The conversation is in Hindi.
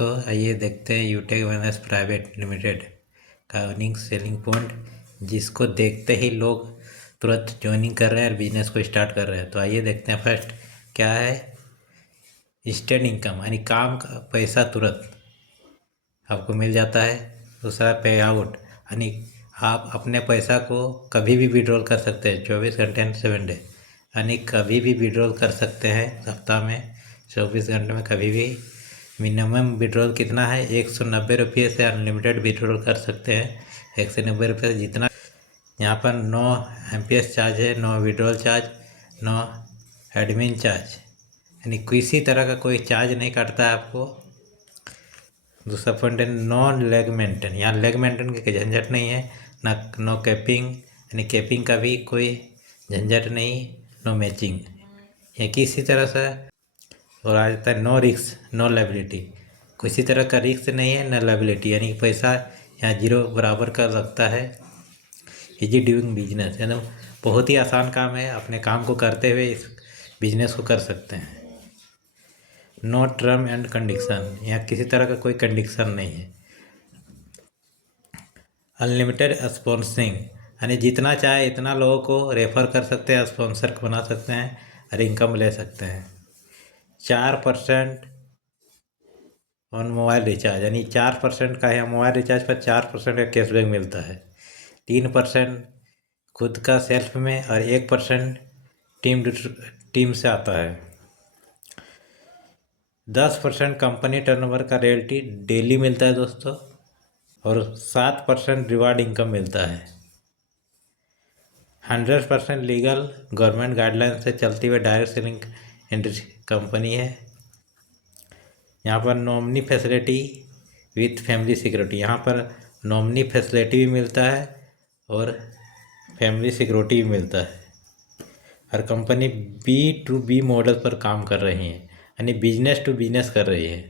दोस्तों, आइए देखते हैं यूटेक वेलनेस प्राइवेट लिमिटेड का अर्निंग सेलिंग पॉइंट, जिसको देखते ही लोग तुरंत ज्वाइनिंग कर रहे हैं और बिजनेस को स्टार्ट कर रहे हैं। तो आइए देखते हैं फर्स्ट क्या है। इंस्टेंट इनकम यानी काम का पैसा तुरंत आपको मिल जाता है। दूसरा पे आउट यानी आप अपने पैसा को कभी भी विड्रॉल कर सकते हैं 24 घंटे 7 डे, यानी कभी भी विड्रॉल कर सकते हैं। सप्ताह में 24 घंटे में कभी भी। मिनिमम विड्रॉल कितना है? 190 से अनलिमिटेड विड्रॉल कर सकते हैं। 190 जितना। यहाँ पर 9 MPS चार्ज है, 9 विड्रॉल चार्ज, 9 एडमिन चार्ज, यानी किसी तरह का कोई चार्ज नहीं काटता है आपको। दूसरा पॉइंट है नॉन लेग मेंटेन। यहाँ लेग मेंटेन की झंझट नहीं है, ना नो कैपिंग यानी कैपिंग का भी कोई झंझट नहीं, नो मैचिंग, ये किसी तरह से। और आ जाता है नो रिस्क नो लायबिलिटी, किसी तरह का रिस्क नहीं है, न लायबिलिटी, यानी पैसा यहाँ जीरो बराबर का लगता है। इजी डूइंग बिजनेस है ना, बहुत ही आसान काम है। अपने काम को करते हुए इस बिजनेस को कर सकते हैं। नो टर्म एंड कंडीशन, यहाँ किसी तरह का कोई कंडीशन नहीं है। अनलिमिटेड स्पॉन्सरिंग यानी जितना चाहे इतना लोगों को रेफ़र कर सकते हैं, स्पॉन्सर बना सकते हैं और इनकम ले सकते हैं। 4% ऑन मोबाइल रिचार्ज, यानी 4% का है मोबाइल रिचार्ज पर 4% का कैशबैक मिलता है। 3% खुद का सेल्फ में और 1% टीम से आता है। 10% कंपनी टर्नओवर का रॉयल्टी डेली मिलता है दोस्तों, और 7% रिवार्ड इनकम मिलता है। 100% लीगल गवर्नमेंट गाइडलाइन से चलती हुई डायरेक्ट सेलिंग इंडस्ट्री कंपनी है। यहाँ पर nominee facility with family security, यहाँ पर नॉमिनी फैसिलिटी भी मिलता है और फैमिली सिक्योरिटी भी मिलता है। और कंपनी B2B मॉडल पर काम कर रही है, यानी बिजनेस टू बिजनेस कर रही है।